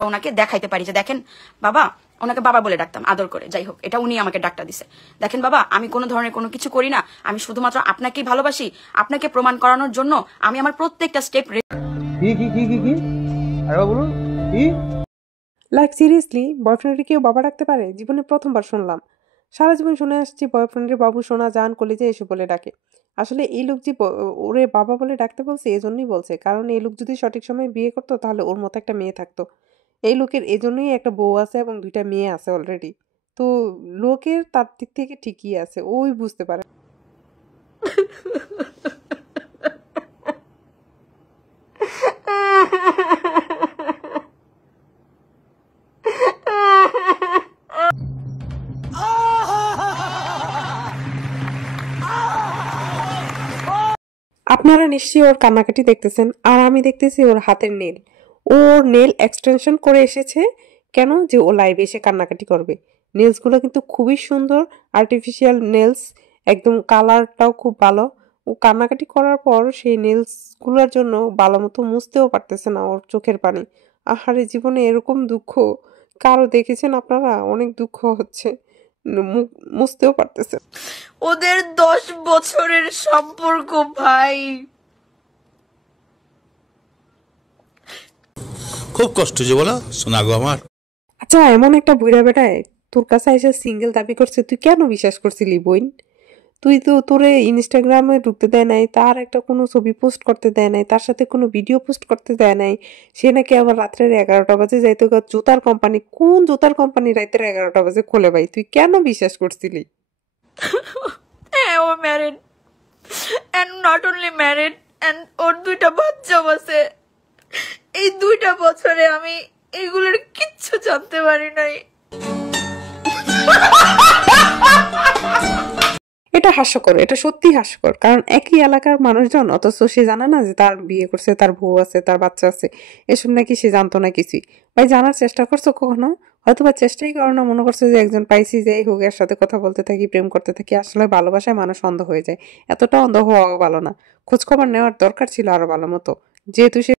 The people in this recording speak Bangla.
ওনাকে দেখাইতে পারি যে দেখেন বাবা, ওনাকে বাবা বলে ডাকতাম আদর করে, যাই হোক এটা উনি আমাকে ডাকটা দিছে। দেখেন বাবা, আমি কোনো ধরনের কোনো কিছু করি না, আমি শুধুমাত্র আপনাকেই ভালোবাসি। আপনাকে প্রমাণ করানোর জন্য আমি আমার প্রত্যেকটা স্টেপ লাইক সিরিয়াসলি বয়ফ্রেন্ডে কেউ বাবা ডাকতে পারে? জীবনে প্রথমবার শুনলাম। সারা জীবন শুনে আসছি বয়ফ্রেন্ডের বাবু, সোনা, জান, কলিজা এসে বলে ডাকে। আসলে এই লোক যে ওরে বাবা বলে ডাকতে বলছে এজন্যই বলছে, কারণ এই লোক যদি সঠিক সময়ে বিয়ে করতো তাহলে ওর মতো একটা মেয়ে থাকতো। এই লোকের এজন্যই একটা বউ আছে এবং 2টা মেয়ে আছে অলরেডি। তো লোকের তার দিক থেকে ঠিকই আছে, ওই বুঝতে পারে। আপনারা নিশ্চয়ই ওর কান্নাকাটি দেখতেছেন, আর আমি দেখতেছি ওর হাতের নেল। ওর নেল এক্সটেনশন করে এসেছে কেন? যে ও লাইভে এসে কান্নাকাটি করবে। নেলসগুলো কিন্তু খুবই সুন্দর, আর্টিফিশিয়াল নেলস, একদম কালারটাও খুব ভালো। ও কান্নাকাটি করার পর সেই নেলসগুলোর জন্য ভালো মতো মুছতেও পারতেছে না ওর চোখের পানি। আহারে, জীবনে এরকম দুঃখ কারো দেখেছেন আপনারা? অনেক দুঃখ হচ্ছে, মুছতেও পারতেছে। ওদের 10 বছরের সম্পর্ক ভাই, খুব কষ্ট যে বলো শোনা গো আমার। আচ্ছা, এমন একটা বুইড়া বেটায় তোর কাছে এসে সিঙ্গেল দাবি করছে, তুই কেন বিশ্বাস করছিলি বইন? তুই তো, তোরে ইনস্টাগ্রামে ঢুকতে দেয় নাই, তার একটা কোনো ছবি পোস্ট করতে দেয় নাই, তার সাথে কোনো ভিডিও পোস্ট করতে দেয় নাই। সে নাকি আবার রাত্রের 11টা বাজে যাইতো জুতার কোম্পানি, কোন জুতার কোম্পানি রাতের 11টা বাজে খোলে ভাই? তুই কেন বিশ্বাস করছিলি? হ্যাঁ ও married, and not only married, and ওর 2টা বাচ্চাও আছে। এই 2টা বছরে আমি এগুলোর কিচ্ছু জানতে পারি নাই। এটা হাস্যকর, এটা সত্যি হাস্যকর, কারণ একই এলাকার মানুষজন, অথচ সে জানে না যে তার বিয়ে করছে, তার বউ আছে, তার বাচ্চা আছে। এসব নাকি সে জানতো না কিছুই। ভাই, জানার চেষ্টা করছো কখনো? হয়তো বা চেষ্টাই করো না, মনে করছো যে একজন পাইছি, যাই হোক এর সাথে কথা বলতে থাকি, প্রেম করতে থাকি। আসলে ভালোবাসায় মানুষ অন্ধ হয়ে যায়, এতটা অন্ধ হওয়া ভালো না। খোঁজ খবর নেওয়ার দরকার ছিল আরো ভালো মতো, যেহেতু সে